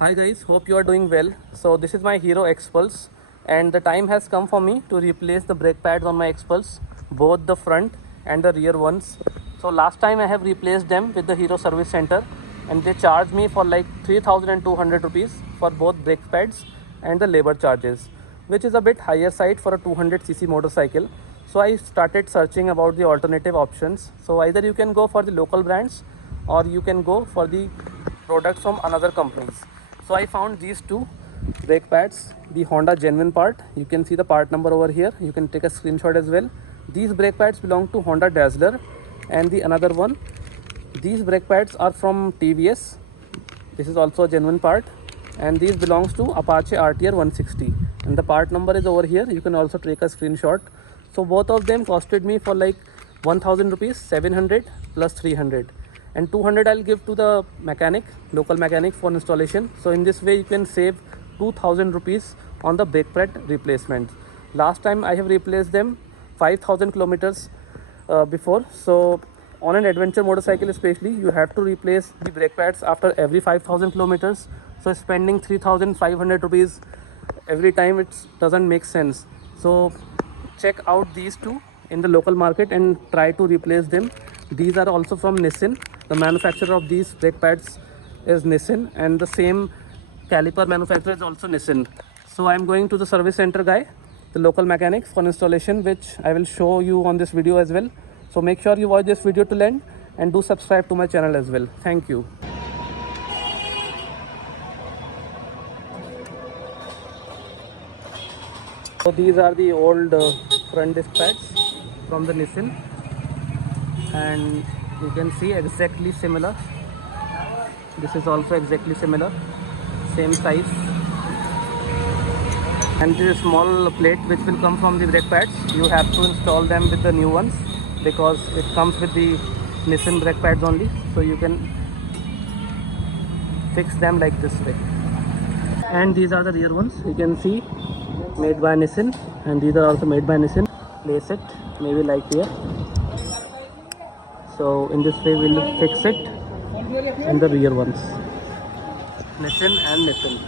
Hi guys, hope you are doing well. So this is my Hero Xpulse and the time has come for me to replace the brake pads on my Xpulse, both the front and the rear ones. So last time I have replaced them with the Hero Service Center and they charged me for like 3200 rupees for both brake pads and the labor charges, which is a bit higher side for a 200cc motorcycle. So I started searching about the alternative options. So either you can go for the local brands or you can go for the products from another companies. So I found these two brake pads, the Honda genuine part. You can see the part number over here. You can take a screenshot as well. These brake pads belong to Honda Dazzler, and the another one, these brake pads are from TVS. This is also a genuine part, and these belongs to Apache RTR 160, and the part number is over here. You can also take a screenshot. So both of them costed me for like 1000 rupees, 700 plus 300, and 200 I'll give to the mechanic, local mechanic, for installation. So in this way you can save 2000 rupees on the brake pad replacement. Last time I have replaced them 5000 kilometers before. So on an adventure motorcycle especially, you have to replace the brake pads after every 5000 kilometers. So spending 3500 rupees every time, it doesn't make sense. So check out these two in the local market and try to replace them. These are also from Nissin. The manufacturer of these brake pads is Nissin, and the same caliper manufacturer is also Nissin. So I'm going to the service center guy, the local mechanic, for installation, which I will show you on this video as well. So make sure you watch this video till end and do subscribe to my channel as well. Thank you. So these are the old front disc pads from the Nissin, and you can see exactly similar. This is also exactly similar, same size, and this small plate which will come from the brake pads, you have to install them with the new ones because it comes with the Nissin brake pads only. So you can fix them like this way. And these are the rear ones, you can see, made by Nissin, and these are also made by Nissin. Place it maybe like here. So in this way we'll fix it in the rear ones, Nissin and Nissin.